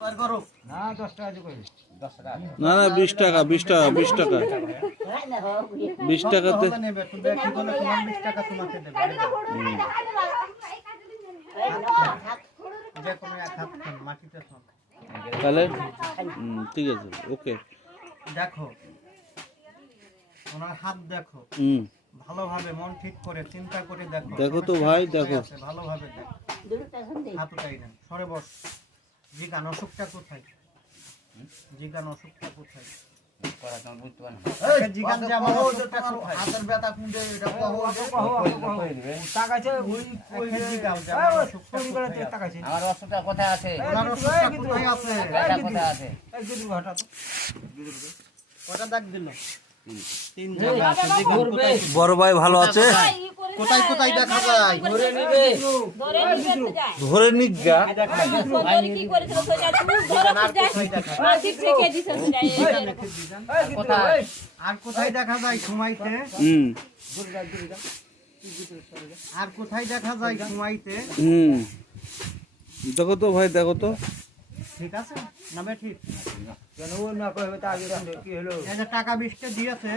না 10 টাকা করে 10 টাকা না না 20 টাকা 20 টাকা 20 টাকা 20 টাকাতে নেবে তুমি কি বলে তোমার 20 টাকা তোমাকে দেবে যে কোনো এক হাত মাটিতে শোন তাহলে ঠিক আছে ওকে দেখো ওনার হাত দেখো ভালোভাবে মন ঠিক করে চিন্তা করে দেখো দেখো তো ভাই দেখো ভালোভাবে দেখো হাত উঠাই দেন সরে বস জিগান অসুখটা কোথায় জিগান অসুখটা কোথায় পড়া তুমি বুঝতে পারো এই জিগান যে আমার অসুখটা কোথায় হাতের ব্যথা কোনটা এটা টাকাছে ওই জিগান যে আমার অসুখটা কোথায় আমার অসুখটা কোথায় আছে ওনার অসুখটা কোথায় আছে ব্যথা কোথায় আছে কটা দাগ দিল তিন জায়গা আছে জিগান কোথায় বড় ভাই ভালো আছে কোথায় কোথায় দেখা যায় ধরে নিবে ধরে নিগা সুন্দরী কি করেছিল সোজা তুই ধরো যায় মাটির থেকে দিছ যায় কোথায় আর কোথায় দেখা যায় ঘুমাইতে আর কোথায় দেখা যায় ঘুমাইতে দেখো তো ভাই দেখো তো ঠিক আছে নামে ঠিক কেন ও না কইবে তা আগে কি হলো এই যে টাকা 20 টা দিয়েছে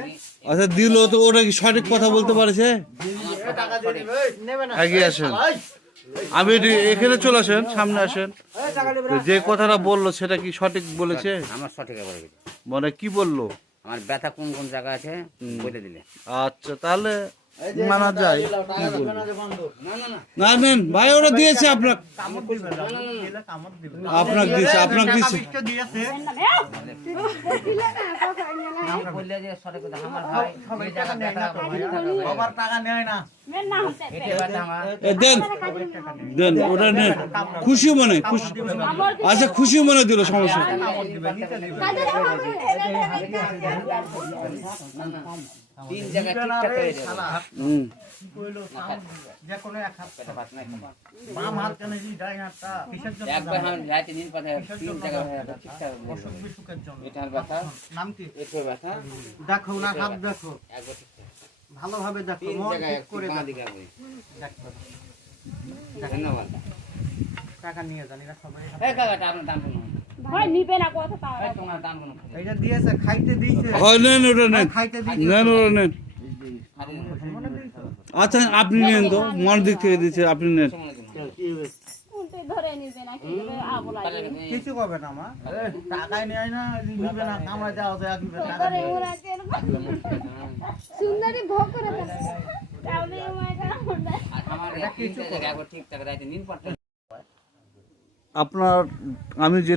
আচ্ছা দিল তো ওটা কি সঠিক কথা বলতে পারছে টাকা দিয়ে দিবে নেবে না আগে আসেন আমি এখানে চলে আসেন সামনে আসেন যে কথাটা বললো সেটা কি সঠিক বলেছে আমার সঠিক বলে দিলে মানে কি বললো আমার ব্যথা কোন কোন জায়গা আছে বলে দিলে আচ্ছা তাহলে মানা যায় কি বলবো না না না না নেন ভাই ওরা দিয়েছে আপনার কামড় দিবে না দিলে কামড় দিবে আপনাকে দিয়েছে আপনাকে দিয়েছে 20 টা দিয়েছে আমরা বললে যে সঠিক কথা আমার ভাই এই জায়গা ব্যথা বাবার টাকা নেয় না মেন না হতে এটা ব্যথা আমার এ দেন দেন ওটা নেন খুশি মনে খুশি আচ্ছা খুশি মনে দিল সমস্যা নেই। কামড় দিবে নিতে দিবে তিন জায়গা ঠিকঠাক হয়ে যাবে কি কইলো যে কোনো এক হাত ব্যথা বাত নাই বাম হাত কেন এই ডাই হাতটা কিসের জন্য একবার আমি রাতে নিন পাতে তিন জায়গা হয়ে যাবে ঠিকঠাক হয়ে অসুখ যাবে বিসুখের জন্য এটার ব্যথা নাম কি এটা ব্যথা দেখো না হাত দেখো একবার ঠিকঠাক ভালোভাবে দেখো তিন মন জায়গায় ঠিক করে বাঁ দেখো দিকে হবে দেখো ধন্যবাদ টাকা নিয়ে যান এরা সবাই এই কাকাটা আপনার দাম কোনো ভাই নিবে না কথা তা এই তোমার দাম কোনো এইটা দিয়েছে খাইতে দিয়েছে হয় নেন ওটা নেন খাইতে দিয়েছে নেন ওটা নেন খালি মনে দিয়েছে আচ্ছা আপনি নেন তো মন দিক থেকে দিচ্ছে আপনি নেন তুই ধরে নিবে না কি হবে আবলা কিছু করবে না মা টাকাই নেয় না দিবে না কামড়া যাও যায় দিবে টাকা ধরে নিয়ে। ওরা কেন সুন্দরী ভোগ করে দেবে তাহলে মাইটা আমার তিন জায়গা একবার ঠিকঠাক রাতে নিন পাতে আপনার আমি যে